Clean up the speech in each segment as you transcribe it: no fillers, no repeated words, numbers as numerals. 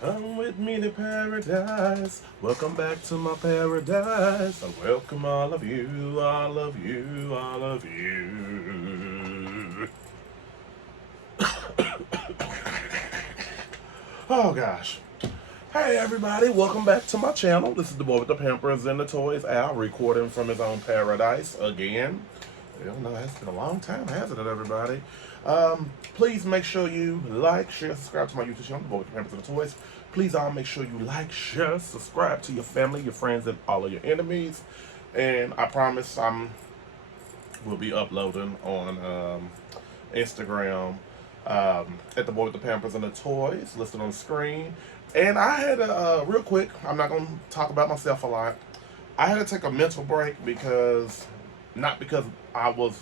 Come with me to paradise. Welcome back to my paradise. I welcome all of you, all of you, all of you. Oh gosh. Hey everybody, welcome back to my channel. This is the boy with the Pampers and the Toys, Al, recording from his own paradise again. I don't know, it's been a long time, hasn't it, everybody? Please make sure you like, share, subscribe to my YouTube channel, the boy with the Pampers and the Toys. Please all make sure you like, share, subscribe to your family, your friends, and all of your enemies. And I promise will be uploading on Instagram at the boy with the Pampers and the Toys, listed on the screen. And I had a real quick. I'm not gonna talk about myself a lot. I had to take a mental break because, not because I was,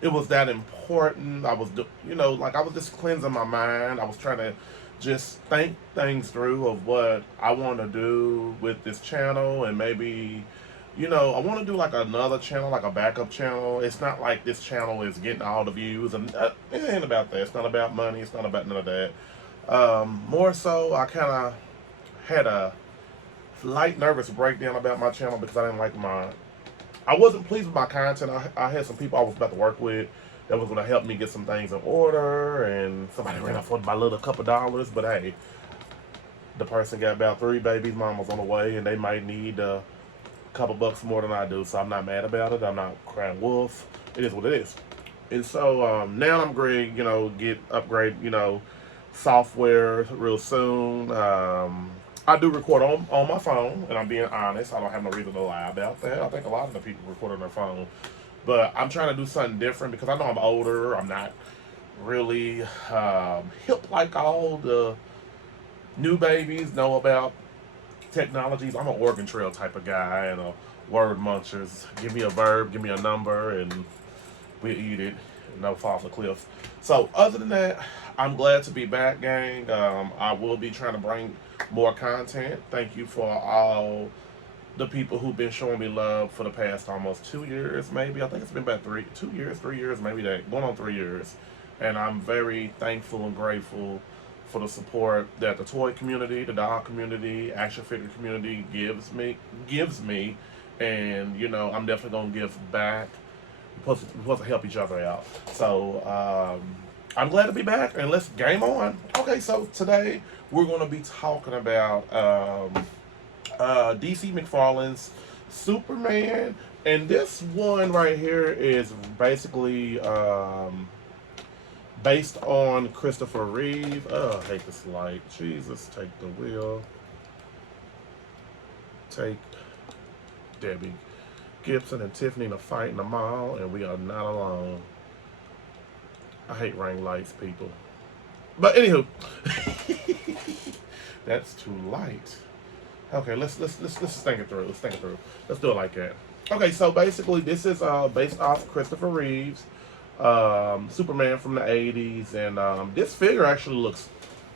it was that important. I was, like I was just cleansing my mind. I was trying to just think things through of what I want to do with this channel, and maybe I want to do like another channel, like a backup channel. It's not like this channel is getting all the views, and it ain't about that. It's not about money. It's not about none of that. More so, I kind of had a light nervous breakdown about my channel because I didn't like I wasn't pleased with my content. I had some people I was about to work with that was going to help me get some things in order, and somebody ran off with my little couple dollars, but hey, the person got about 3 babies, mama's on the way, and they might need couple bucks more than I do, so I'm not mad about it. I'm not crying wolf. It is what it is. And so now I'm going to, get upgrade, software real soon. I do record on my phone, and I'm being honest. I don't have no reason to lie about that. I think a lot of the people record on their phone. But I'm trying to do something different because I know I'm older. I'm not really hip like all the new babies know about technologies. I'm an Oregon Trail type of guy and a word munchers. Give me a verb, give me a number, and we eat it. No fall off the cliff. So other than that, I'm glad to be back, gang. I will be trying to bring more content. Thank you for all the people who've been showing me love for the past almost 2 years, maybe. I think it's been about 3 years, maybe that, going on 3 years. And I'm very thankful and grateful for the support that the toy community, the doll community, action figure community gives me, and I'm definitely gonna give back. We're supposed to help each other out. So I'm glad to be back, and let's game on. Okay, so today we're gonna be talking about DC McFarlane's Superman, and this one right here is basically based on Christopher Reeve. Oh, I hate this light. Jesus, take the wheel. Take Debbie Gibson and Tiffany to fight in the mall, and we are not alone. I hate ring lights, people. But anywho, that's too light. Okay, let's think it through. Let's think it through. Let's do it like that. Okay, so basically, this is based off Christopher Reeve's Superman from the 80s, and this figure actually looks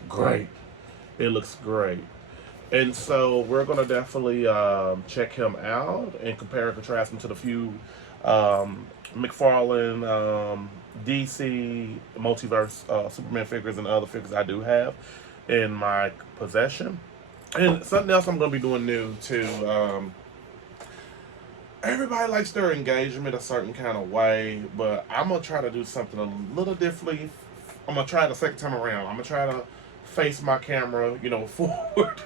great. It looks great. And so we're going to definitely check him out and compare and contrast him to the few McFarlane DC Multiverse Superman figures and other figures I do have in my possession. And something else I'm going to be doing new too. Everybody likes their engagement a certain kind of way, but I'm gonna try to do something a little differently. I'm gonna try the second time around. I'm gonna try to face my camera, forward,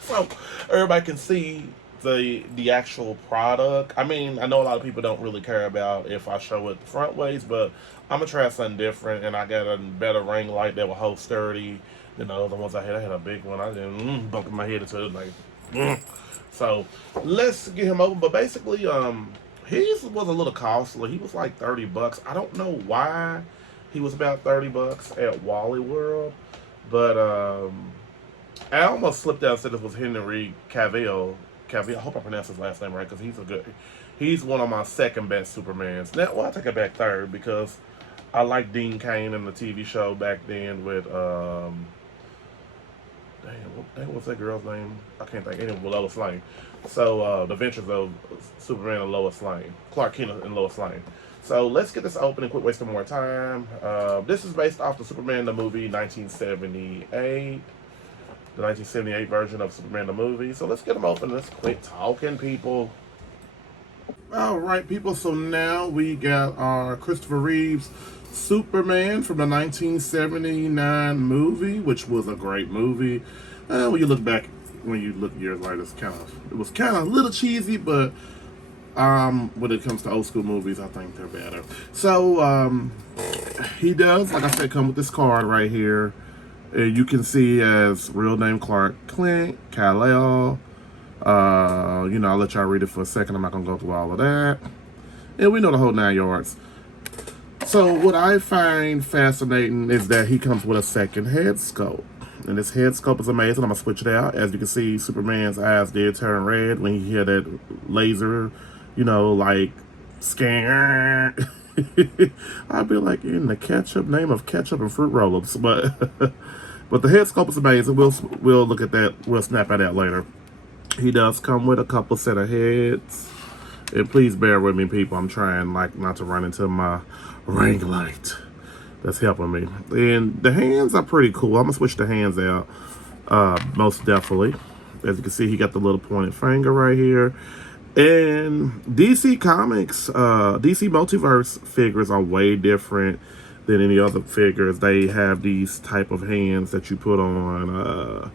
so everybody can see the actual product. I mean, I know a lot of people don't really care about if I show it the front ways, but I'm gonna try something different. And I got a better ring light that will hold sturdy than the other ones I had. I had a big one. I didn't bumping my head into it like. So let's get him open. But basically, his was a little costly. He was like $30. I don't know why he was about $30 at Wally World, but I almost slipped out and said this was Henry Cavill. I hope I pronounced his last name right because he's one of my second best Supermans. Now, well, I take it back third because I like Dean Cain in the TV show back then with what's that girl's name? I can't think. Anyway, with Lois Lane. So, The Adventures of Superman and Lois Lane. Clark Kent and Lois Lane. So, let's get this open and quit wasting more time. This is based off the Superman the movie 1978. the 1978 version of Superman the movie. So let's get them open. Let's quit talking, people. All right, people. So now we got our Christopher Reeves Superman from the 1979 movie, which was a great movie. When you look back, when you look years later, it was kind of a little cheesy, but when it comes to old school movies, I think they're better. So he does, like I said, come with this card right here. You can see as real name Clark Clint, Kal-El. I'll let y'all read it for a second. I'm not gonna go through all of that. And we know the whole 9 yards. So what I find fascinating is that he comes with a second head sculpt. And this head sculpt is amazing. I'm gonna switch it out. As you can see, Superman's eyes did turn red when he hit that laser, like scan. I'd be like in the name of ketchup and fruit roll-ups, but but the head sculpt is amazing. We'll look at that. We'll snap at that later. He does come with a couple set of heads. And please bear with me, people. I'm trying not to run into my ring light. That's helping me. And the hands are pretty cool. I'm gonna switch the hands out, most definitely. As you can see, he got the little pointed finger right here. And DC Comics, DC Multiverse figures are way different than any other figures. They have these type of hands that you put on,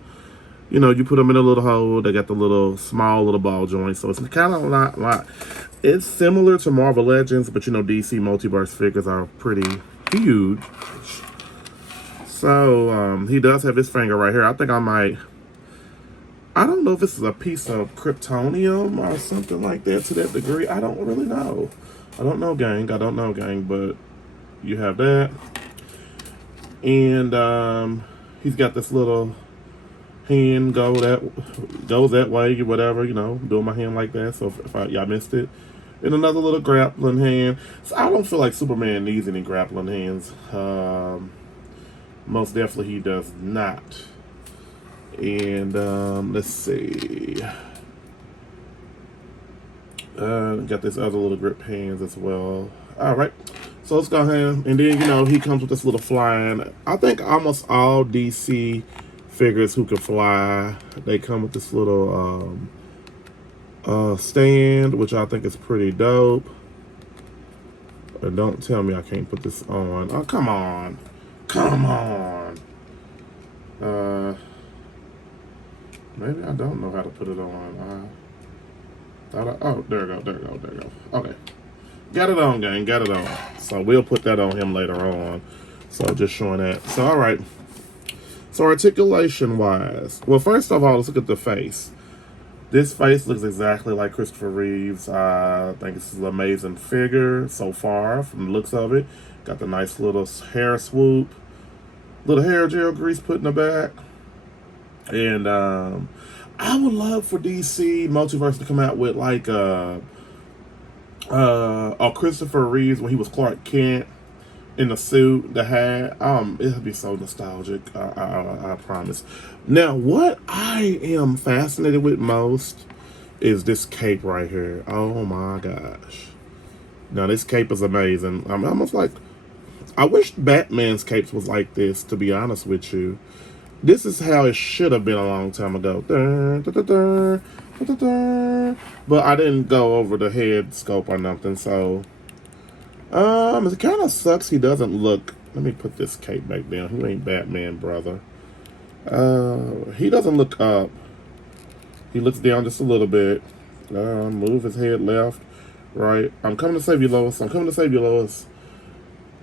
you put them in a little hole. They got the small little ball joints. So it's kind of a lot. It's similar to Marvel Legends, but DC Multiverse figures are pretty huge. So he does have his finger right here. I think I don't know if this is a piece of kryptonium or something like that to that degree. I don't really know. I don't know, gang, but you have that. And he's got this little hand goes that way, whatever, doing my hand like that. So if y'all missed it. And another little grappling hand. So I don't feel like Superman needs any grappling hands. Most definitely he does not. And let's see. Got this other little grip hands as well. All right. So let's go ahead. And then, he comes with this little flying. I think almost all DC figures who can fly, they come with this little stand, which I think is pretty dope. And don't tell me I can't put this on. Oh, come on. Maybe I don't know how to put it on. Oh, there we go. Okay. Got it on, gang. Got it on. So we'll put that on him later on. So just showing that. So, all right. So articulation-wise, well, first of all, let's look at the face. This face looks exactly like Christopher Reeves. I think this is an amazing figure so far from the looks of it. Got the nice little hair swoop. Little hair gel grease put in the back. And I would love for DC Multiverse to come out with like a Christopher Reeves when he was Clark Kent in the suit, the hat. It'll be so nostalgic. I promise. Now, what I am fascinated with most is this cape right here. Oh my gosh! Now this cape is amazing. I'm almost like, I wish Batman's capes was like this. To be honest with you, this is how it should have been a long time ago. But I didn't go over the head scope or nothing, so it kind of sucks he doesn't look. Let me put this cape back down. He ain't Batman, brother. He doesn't look up. He looks down just a little bit. Move his head left, right. I'm coming to save you, Lois.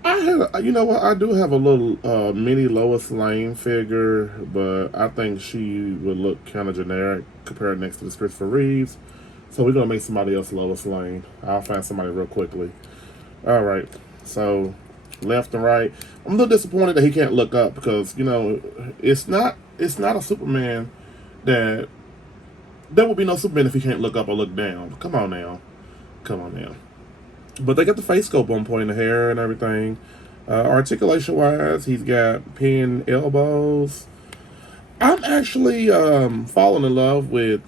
You know what? I do have a little mini Lois Lane figure, but I think she would look kind of generic compared next to this Christopher Reeves. So we're going to make somebody else Lois Lane. I'll find somebody real quickly. All right. So left and right. I'm a little disappointed that he can't look up because, it's not a Superman that there will be no Superman if he can't look up or look down. Come on now. But they got the face scope on point, the hair and everything. Articulation-wise, he's got pinned elbows. I'm actually falling in love with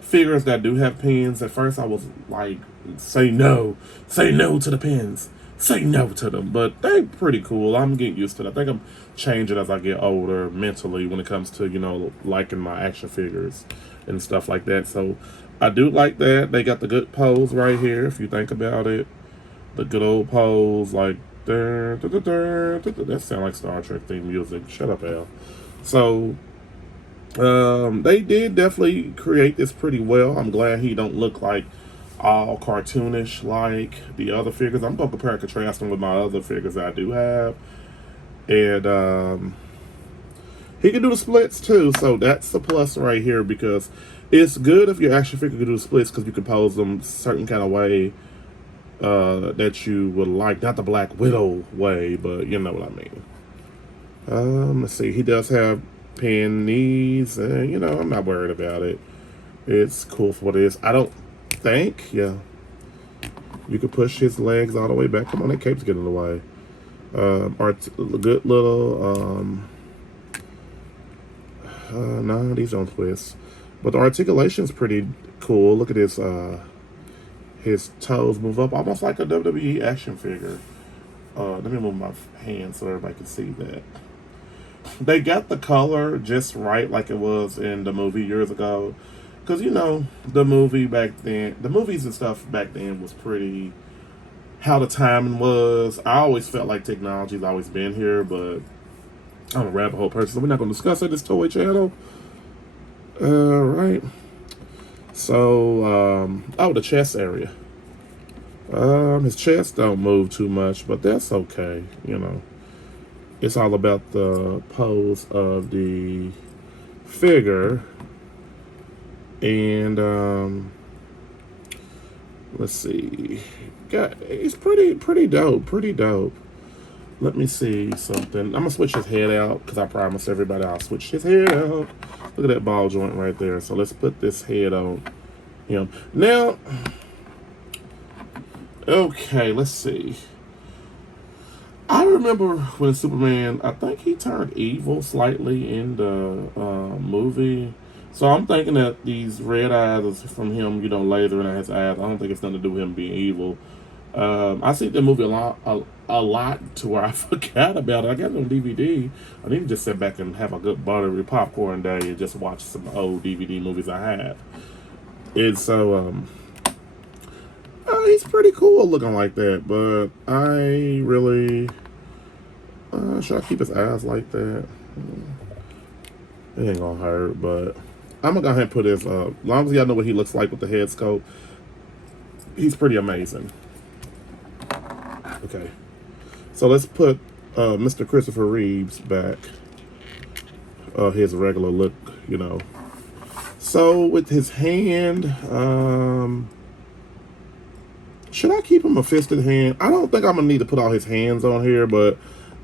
figures that do have pins. At first, I was like, say no to the pins. say no to them, but they pretty cool. I'm getting used to it. I think I'm changing as I get older mentally when it comes to, you know, liking my action figures and stuff like that. So I do like that. They got the good pose right here, if you think about it. The good old pose, like, that sound like Star Trek theme music. Shut up, Al. So they did definitely create this pretty well. I'm glad he don't look like all cartoonish like the other figures. I'm gonna compare and contrast them with my other figures I do have, and he can do the splits too. So that's a plus right here, because it's good if your action figure can do the splits, because you can pose them certain kind of way that you would like, not the Black Widow way, but you know what I mean. Let's see. He does have pennies, and you know, I'm not worried about it. It's cool for what it is. I don't think, yeah, you could push his legs all the way back. Come on, that cape's getting in the way. Good little, no, these don't twist. But the articulation's pretty cool. Look at his toes move up, almost like a WWE action figure. Let me move my hand so everybody can see that. They got the color just right, like it was in the movie years ago. Because, you know, the movie back then, the movies and stuff back then was pretty, how the timing was. I always felt like technology's always been here, but I'm a rabbit hole person, so we're not going to discuss it this toy channel. Right. So, oh, the chest area. His chest don't move too much, but that's okay, you know. It's all about the pose of the figure. And let's see, it's pretty dope. Let me see something. I'm gonna switch his head out, because I promised everybody I'll switch his head out. Look at that ball joint right there. So let's put this head on him now. Okay, let's see. I remember when Superman, I think he turned evil slightly in the movie. So I'm thinking that these red eyes is from him, you know, lasering at his eyes. I don't think it's nothing to do with him being evil. I see the movie a lot to where I forgot about it. I got it on DVD. I need to just sit back and have a good buttery popcorn day and just watch some old DVD movies I have. And so, he's pretty cool looking like that, but I really, should I keep his eyes like that? It ain't gonna hurt, but I'm gonna go ahead and put his, as long as y'all know what he looks like with the head sculpt, he's pretty amazing. Okay, so let's put Mr. Christopher Reeves back, his regular look, you know. So with his hand, should I keep him a fisted hand? I don't think I'm gonna need to put all his hands on here, but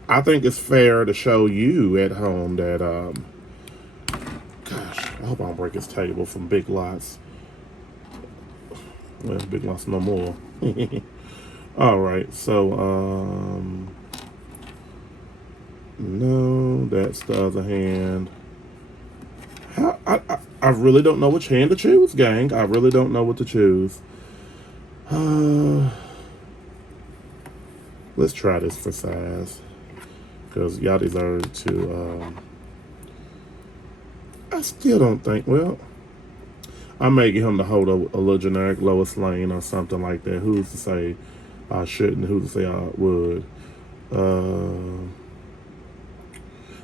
I think it's fair to show you at home that, gosh, I hope I don't break his table from Big Lots. Well, Big Lots no more. All right, so, no, that's the other hand. I really don't know which hand to choose, gang. I really don't know what to choose. Let's try this for size, because y'all deserve to, I still don't think, well, I may get him to hold a little generic Lois Lane or something like that. Who's to say I shouldn't? Who's to say I would?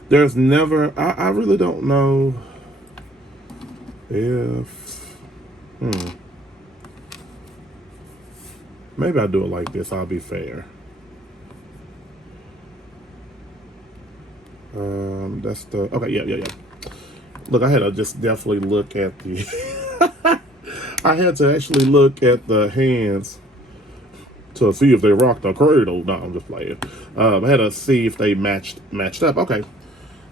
There's never, I really don't know if, maybe I'll do it like this. I'll be fair. That's the, okay, yeah. Look, I had to just definitely look at the, I had to actually look at the hands to see if they rocked the cradle. No, I'm just playing. I had to see if they matched up. Okay.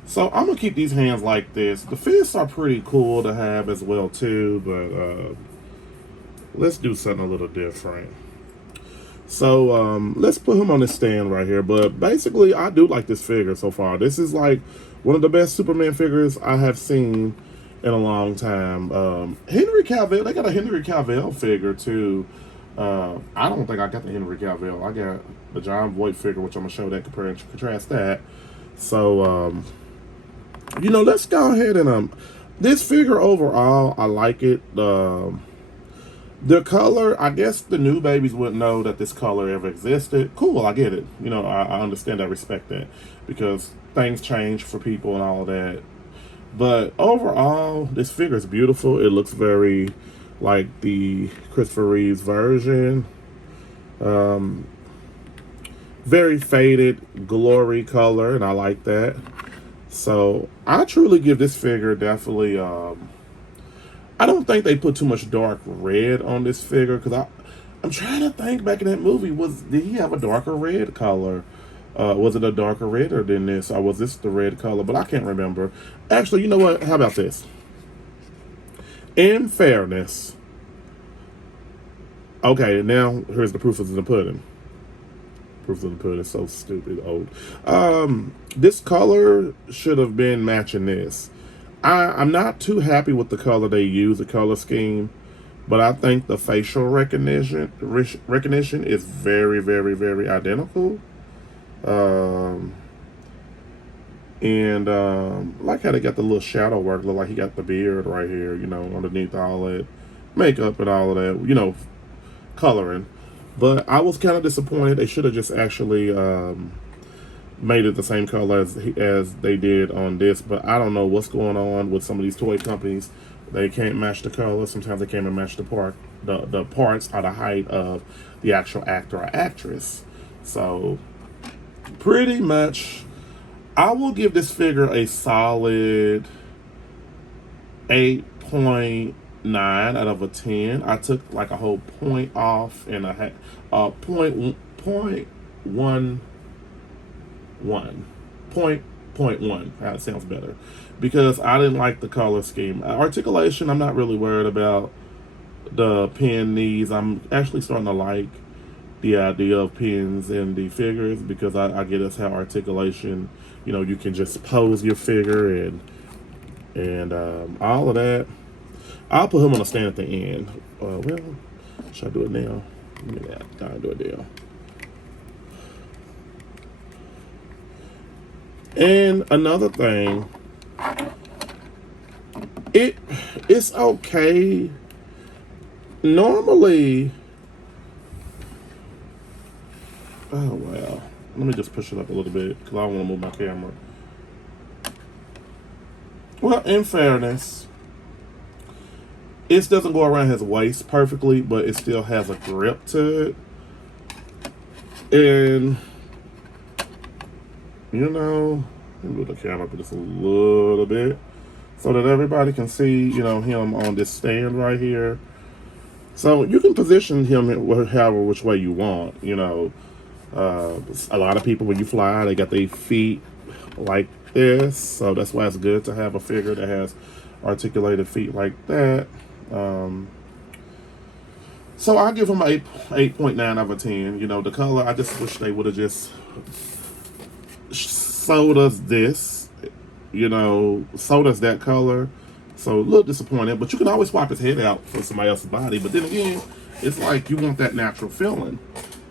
So I'm going to keep these hands like this. The fists are pretty cool to have as well, too. But let's do something a little different. So let's put him on this stand right here. But basically, I do like this figure so far. This is like one of the best Superman figures I have seen in a long time. Henry Cavill, they got a Henry Cavill figure, too. I don't think I got the Henry Cavill. I got the John Voight figure, which I'm gonna show that, compare and contrast that. So let's go ahead and this figure overall, I like it. The color, I guess the new babies wouldn't know that this color ever existed. Cool, I get it. I understand, I respect that, because things change for people and all of that. But overall, this figure is beautiful. It looks very like the Christopher Reeve's version. Very faded, glory color, and I like that. So I truly give this figure definitely. I don't think they put too much dark red on this figure, because I'm trying to think back in that movie. Did he have a darker red color? Was it a darker redder than this, or was this the red color? But I can't remember. Actually, you know what? How about this? In fairness, okay, now here's the proof of the pudding. Proof of the pudding is so stupid old. This color should have been matching this. I'm not too happy with the color they use, the color scheme, but I think the facial recognition is very, very, very identical. Like how they got the little shadow work, look like he got the beard right here, underneath all that makeup and all of that, coloring. But I was kind of disappointed. They should have just actually made it the same color as they did on this. But I don't know what's going on with some of these toy companies. They can't match the color. Sometimes they can't even match the parts or the height of the actual actor or actress. So pretty much, I will give this figure a solid 8.9 out of a 10. I took like a whole point off and point one. That sounds better, because I didn't like the color scheme. Articulation, I'm not really worried about the pin knees. I'm actually starting to like the idea of pins in the figures, because I get us how articulation, you can just pose your figure and all of that. I'll put him on a stand at the end. Well, should I do it now? Yeah, I'll do it now. And another thing, it's okay. Normally, oh well, let me just push it up a little bit, because I don't want to move my camera. Well, in fairness, it doesn't go around his waist perfectly, but it still has a grip to it. And let me move the camera up just a little bit so that everybody can see, him on this stand right here. So you can position him however which way you want. A lot of people, when you fly, they got their feet like this. So that's why it's good to have a figure that has articulated feet like that. So I'll give him an 8.9 out of a 10. The color, I just wish they would have just sold us this, sold us that color. So a little disappointed, but you can always swap his head out for somebody else's body. But then again, it's like you want that natural feeling.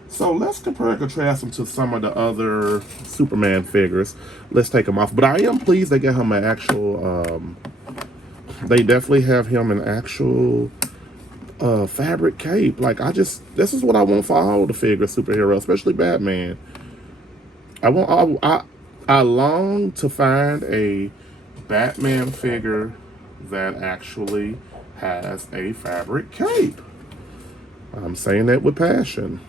So let's compare and contrast him to some of the other Superman figures. Let's take him off. But I am pleased they got him an actual, they definitely have him an actual fabric cape. Like, this is what I want for all the figure superheroes, especially Batman. I long to find a Batman figure that actually has a fabric cape. I'm saying that with passion.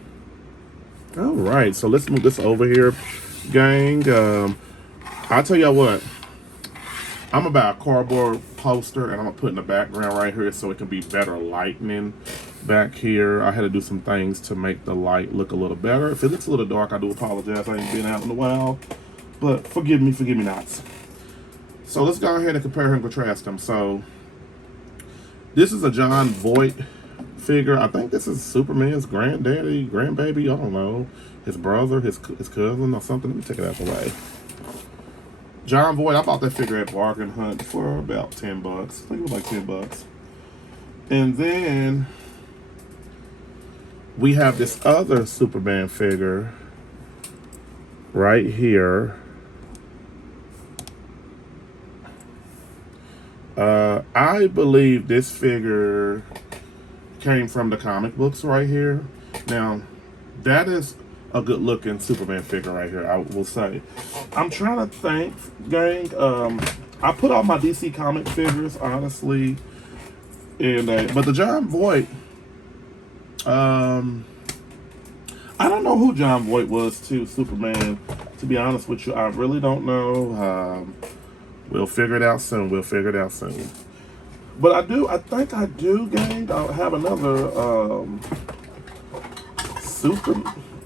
All right, so let's move this over here, gang. I'll tell you what. I'm gonna buy a cardboard poster, and I'm gonna put in the background right here so it can be better lighting back here. I had to do some things to make the light look a little better. If it looks a little dark, I do apologize. I ain't been out in a while, but forgive me not. So let's go ahead and compare and contrast them. So this is a John Voight figure. I think this is Superman's grandbaby. I don't know, his brother, his cousin, or something. Let me take it out the way. John Voight, I bought that figure at Bargain Hunt for about $10. I think it was like $10. And then we have this other Superman figure right here. I believe this figure came from the comic books right here. Now, that is a good looking Superman figure right here, I will say. I'm trying to think, gang. I put all my DC comic figures, honestly, in but the John Voight, I don't know who John Voight was to Superman. To be honest with you, I really don't know. We'll figure it out soon. We'll figure it out soon. But I think I do, gang. I'll have another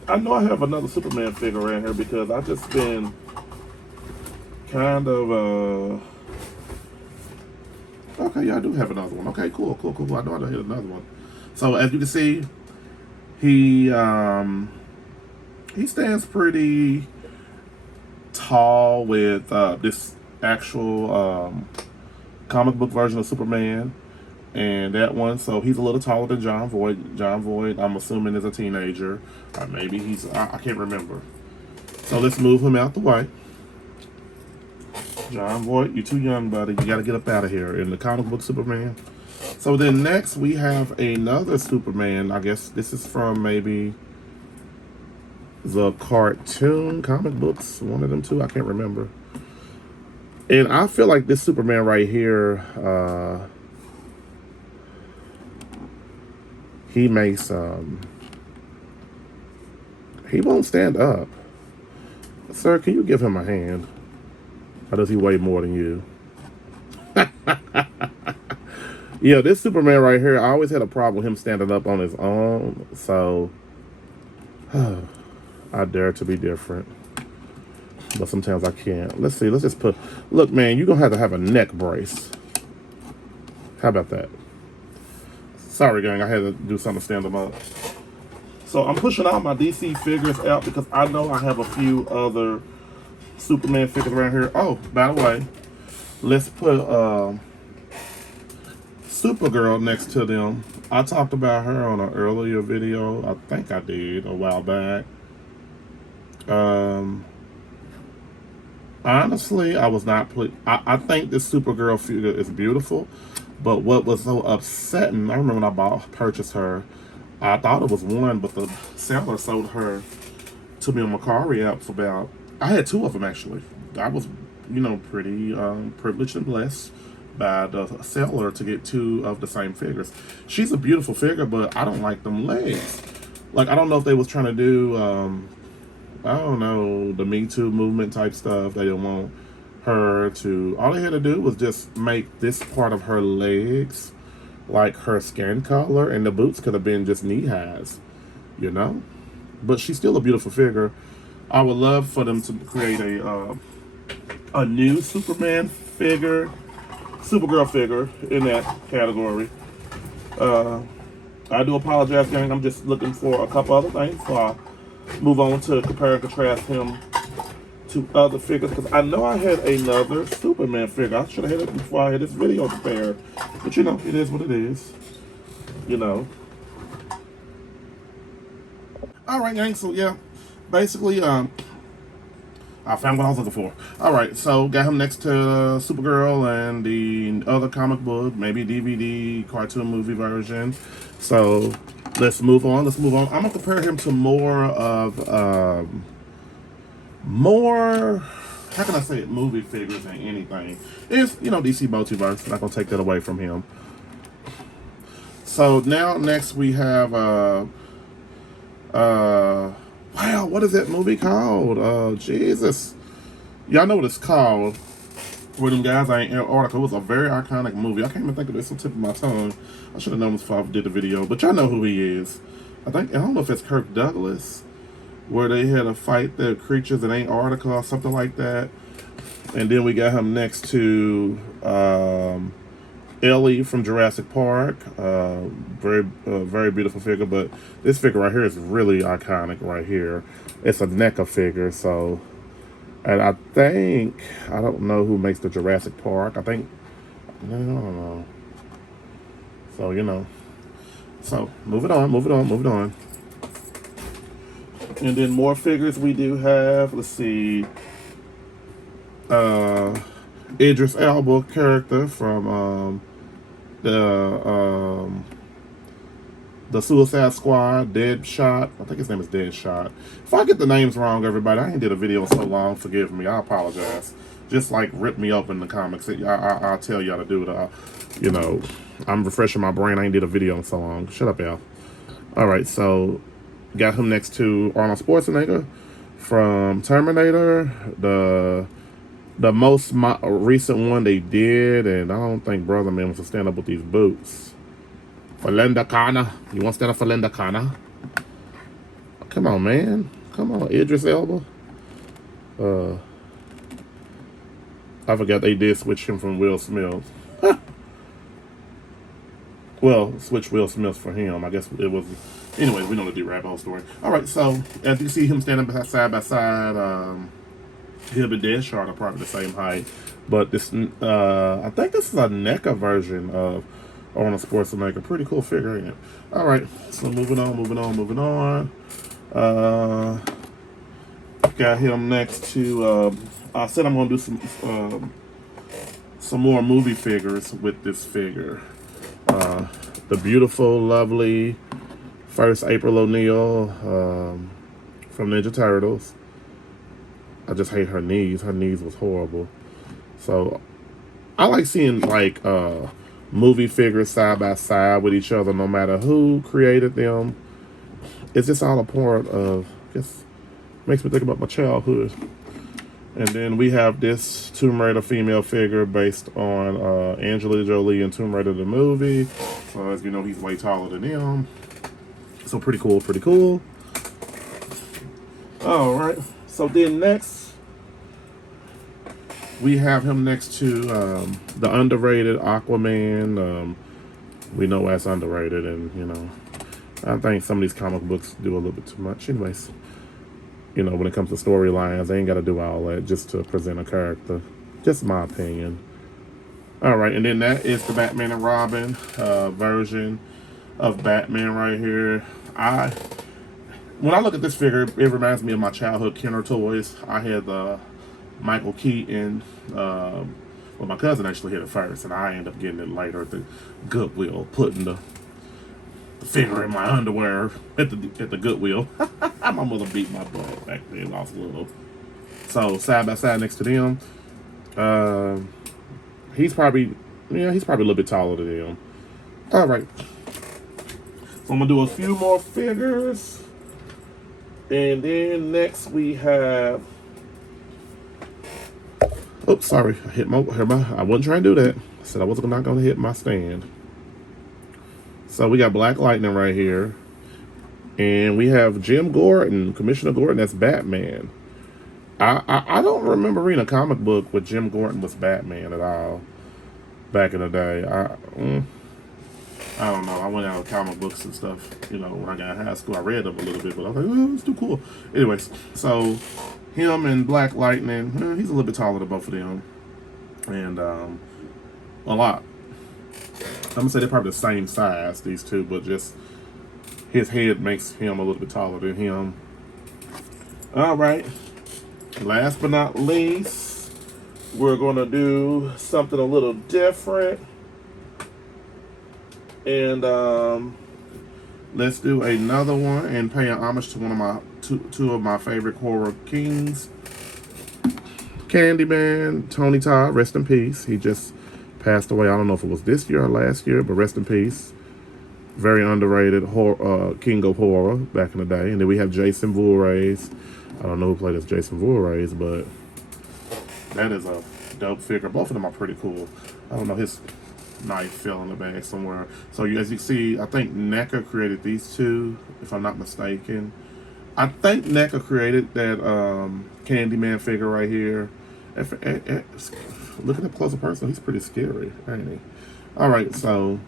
I know I have another Superman figure around here because I've just been kind of okay, yeah, I do have another one. Okay, cool. I know I hit another one. So as you can see, he stands pretty tall with this actual comic book version of Superman, and that one. So he's a little taller than John Voight. John Voight, I'm assuming, is a teenager, or maybe I can't remember. So let's move him out the way. John Voight, you're too young, buddy. You got to get up out of here in the comic book Superman. So then next we have another Superman. I guess this is from maybe the cartoon comic books, one of them two. I can't remember. And I feel like this Superman right here, he makes he won't stand up. Sir, can you give him a hand? Or does he weigh more than you? Yeah, this Superman right here, I always had a problem with him standing up on his own. So, I dare to be different. But sometimes I can't. Let's see. Let's just put... Look, man, you're going to have a neck brace. How about that? Sorry, gang. I had to do something to stand them up. So, I'm pushing all my DC figures out because I know I have a few other Superman figures around here. Oh, by the way, let's put Supergirl next to them. I talked about her on an earlier video. I think I did a while back. Honestly, I was not I think this Supergirl figure is beautiful, but what was so upsetting, I remember when I purchased her, I thought it was one, but the seller sold her to me on Macari app for about, I had two of them actually. I was, pretty privileged and blessed by the seller to get two of the same figures. She's a beautiful figure, but I don't like them legs. Like, I don't know if they was trying to do, I don't know, the Me Too movement type stuff. They didn't want her to, all they had to do was just make this part of her legs like her skin color, and the boots could have been just knee highs, But she's still a beautiful figure. I would love for them to create a new Superman figure, Supergirl figure in that category. I do apologize, gang. I'm just looking for a couple other things before I move on to compare and contrast him to other figures, because I know I had another Superman figure. I should have had it before I had this video prepared. But it is what it is. Alright, gang, so yeah. Basically, I found what I was looking for. Alright, so got him next to Supergirl and the other comic book, maybe DVD, cartoon movie version. So let's move on. I'm gonna compare him to more of how can I say it, movie figures than anything. It's DC Multiverse. I'm not gonna take that away from him. So now next we have wow, what is that movie called? Jesus. Y'all know what it's called. Where them guys are in Antarctica. It was a very iconic movie. I can't even think of this on the tip of my tongue. I should have known this before I did the video. But y'all know who he is. I don't know if it's Kirk Douglas. Where they had to fight the creatures in Antarctica or something like that. And then we got him next to Ellie from Jurassic Park. Very beautiful figure. But this figure right here is really iconic right here. It's a NECA figure, so... And I don't know who makes the Jurassic Park. I don't know. So, So, moving on. And then more figures we do have. Let's see. Idris Elba character from the Suicide Squad, Deadshot. I think his name is Deadshot. If I get the names wrong, everybody, I ain't did a video in so long. Forgive me. I apologize. Just like rip me up in the comics. I'll tell y'all to do it. You know, I'm refreshing my brain. I ain't did a video in so long. Shut up, y'all. All right, so got him next to Arnold Schwarzenegger from Terminator. The most recent one they did, and I don't think Brother Man wants to stand up with these boots. For Linda Kana. You want to stand up for Linda Kana? Come on, man. Come on, Idris Elba. I forgot they did switch him from Will Smith. Well, switch Will Smith for him. I guess it was... Anyway, we know the D-Rap whole story. Alright, so, as you see him standing side by side, he'll be Deadshot are probably the same height. But this, I think this is a NECA version of Arnold Schwarzenegger. Pretty cool figure, ain't it? Alright, so moving on. Got him next to, I said I'm going to do some more movie figures with this figure. The beautiful, lovely, first April O'Neil from Ninja Turtles. I just hate her knees. Her knees was horrible. So, I like seeing, like, movie figures side by side with each other, no matter who created them. It's just all a part of, just makes me think about my childhood. And then we have this Tomb Raider female figure based on Angelina Jolie and Tomb Raider the movie. So as you know, he's way taller than him. So pretty cool. Alright, so then next, we have him next to the underrated Aquaman. We know that's underrated, and you know, I think some of these comic books do a little bit too much. Anyways, you know, when it comes to storylines, they ain't got to do all that just to present a character. Just my opinion. Alright, and then that is the Batman and Robin version of Batman right here. When I look at this figure, it reminds me of my childhood Kenner toys. I had the Michael Keaton. Well, my cousin actually hit it first, and I ended up getting it later at the Goodwill, putting the figure in my underwear at the Goodwill. My mother beat my butt back then when I was little. So side by side next to them, he's probably a little bit taller than them. All right, so I'm gonna do a few more figures, and then next we have. Oops, sorry, I wasn't trying to do that. I said I wasn't not gonna hit my stand. So we got Black Lightning right here. And we have Jim Gordon, Commissioner Gordon, that's Batman. I don't remember reading a comic book where Jim Gordon was Batman at all back in the day. I don't know. I went out of comic books and stuff, you know, when I got in high school. I read them a little bit, but I was like, oh, it's too cool. Anyways, so him and Black Lightning, he's a little bit taller than both of them. And a lot. I'm going to say they're probably the same size, these two, but just his head makes him a little bit taller than him. All right. Last but not least, we're going to do something a little different. And let's do another one and pay an homage to one of my two of my favorite horror kings. Candyman, Tony Todd, rest in peace. He just passed away. I don't know if it was this year or last year, but rest in peace. Very underrated horror, king of horror back in the day. And then we have Jason Voorhees. I don't know who played as Jason Voorhees, but that is a dope figure. Both of them are pretty cool. I don't know, his knife fell in the bag somewhere. So as you can see, I think NECA created these two, if I'm not mistaken. I think NECA created that Candyman figure right here. Looking at a closer person, he's pretty scary, ain't he? All right, so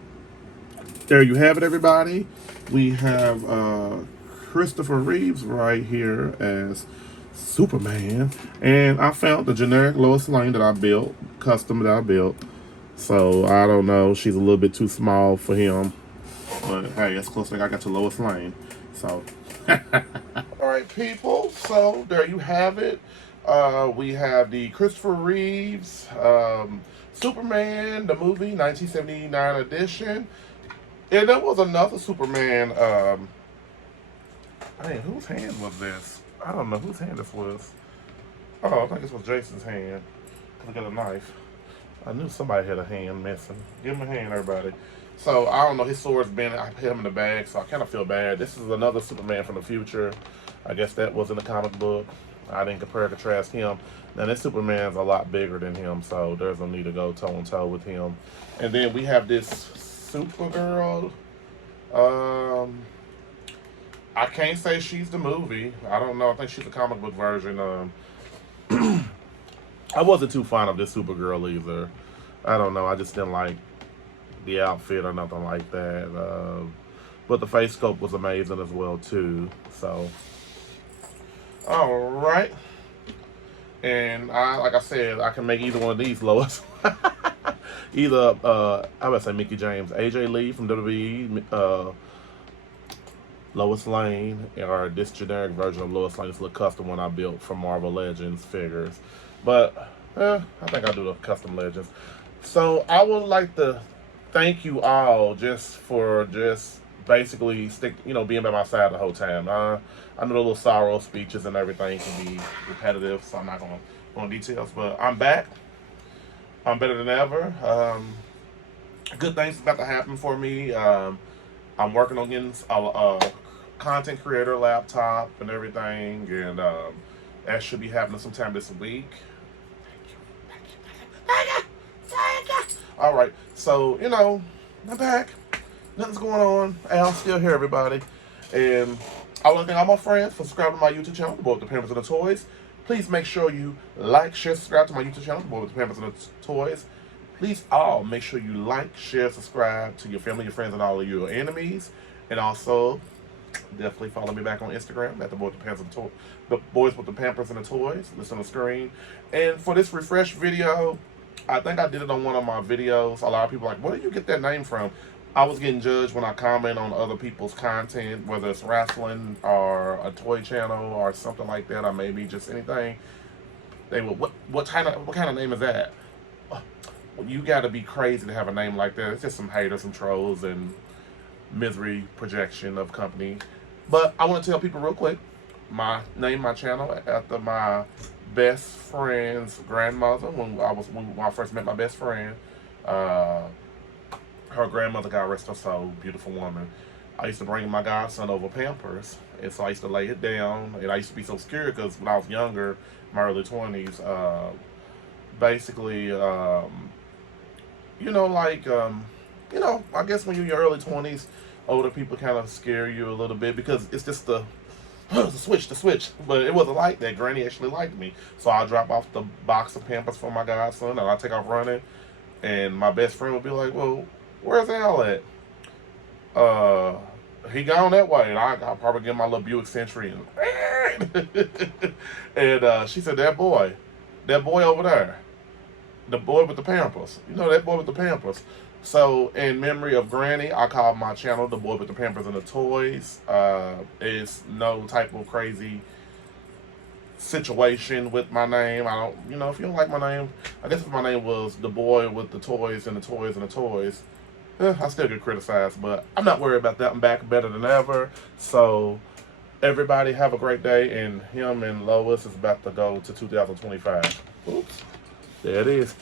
there you have it, everybody. We have Christopher Reeves right here as Superman, and I found the generic Lois Lane that I built, custom that I built. So I don't know, she's a little bit too small for him, but hey, that's close. I got to Lois Lane, so. All right. right, people. So there you have it. We have the Christopher Reeves Superman, the movie, 1979 edition. And there was another Superman. Man, whose hand was this? I don't know whose hand this was. Oh, I think this was Jason's hand. Look at a knife. I knew somebody had a hand missing. Give him a hand, everybody. So, I don't know. His sword's been, I put him in the bag, so I kind of feel bad. This is another Superman from the future. I guess that was in the comic book. I didn't compare or contrast him. Now, this Superman's a lot bigger than him, so there's no need to go toe-on-toe with him. And then we have this Supergirl. I can't say she's the movie. I don't know. I think she's a comic book version. I wasn't too fond of this Supergirl either. I don't know. I just didn't like the outfit or nothing like that. But the face sculpt was amazing as well too. So, all right. And like I said, I can make either one of these, Lois. Either I would say Mickey James, AJ Lee from WWE, Lois Lane, or this generic version of Lois Lane. This little custom one I built from Marvel Legends figures. But I think I'll do the custom Legends. So I would like to thank you all just for basically being by my side the whole time. I know the little sorrow speeches and everything can be repetitive, so I'm not going to go into details. But I'm back. I'm better than ever. Good things about to happen for me. I'm working on getting a content creator laptop and everything, and that should be happening sometime this week. Thank you. All right, so I'm back. Nothing's going on. I'm still here, everybody. And I want to thank all my friends for subscribing to my YouTube channel, The Boy with the Pampers and the Toys. Please make sure you like, share, subscribe to my YouTube channel, The Boy with the Pampers and the Toys. Please all make sure you like, share, subscribe to your family, your friends, and all of your enemies. And also, definitely follow me back on Instagram at The Boy with the Pampers and the Toys. The Boys with the Pampers and the Toys. Listen on the screen. And for this refresh video, I think I did it on one of my videos. A lot of people are like, where did you get that name from? I was getting judged when I comment on other people's content, whether it's wrestling or a toy channel or something like that, or maybe just anything. They would, what kind of name is that? You got to be crazy to have a name like that. It's just some haters, some trolls, and misery projection of company. But I want to tell people real quick, my channel after my best friend's grandmother. When I first met my best friend, her grandmother, God rest her soul, beautiful woman. I used to bring my godson over Pampers, and so I used to lay it down, and I used to be so scared because when I was younger, my early 20s, basically, I guess when you're in your early 20s, older people kind of scare you a little bit because it's just the switch. But it wasn't like that. Granny actually liked me. So I'll drop off the box of Pampers for my godson, and I'll take off running, and my best friend would be like, well, where's Al at? He gone that way, and I'll probably get my little Buick Century. And she said, that boy over there, the boy with the Pampers. That boy with the Pampers. So, in memory of Granny, I call my channel The Boy with the Pampers and the Toys. It's no type of crazy situation with my name. I don't, if you don't like my name, I guess if my name was The Boy with the Toys and the Toys and the Toys, I still get criticized, but I'm not worried about that. I'm back better than ever. So, everybody have a great day, and him and Lois is about to go to 2025. Oops. There it is.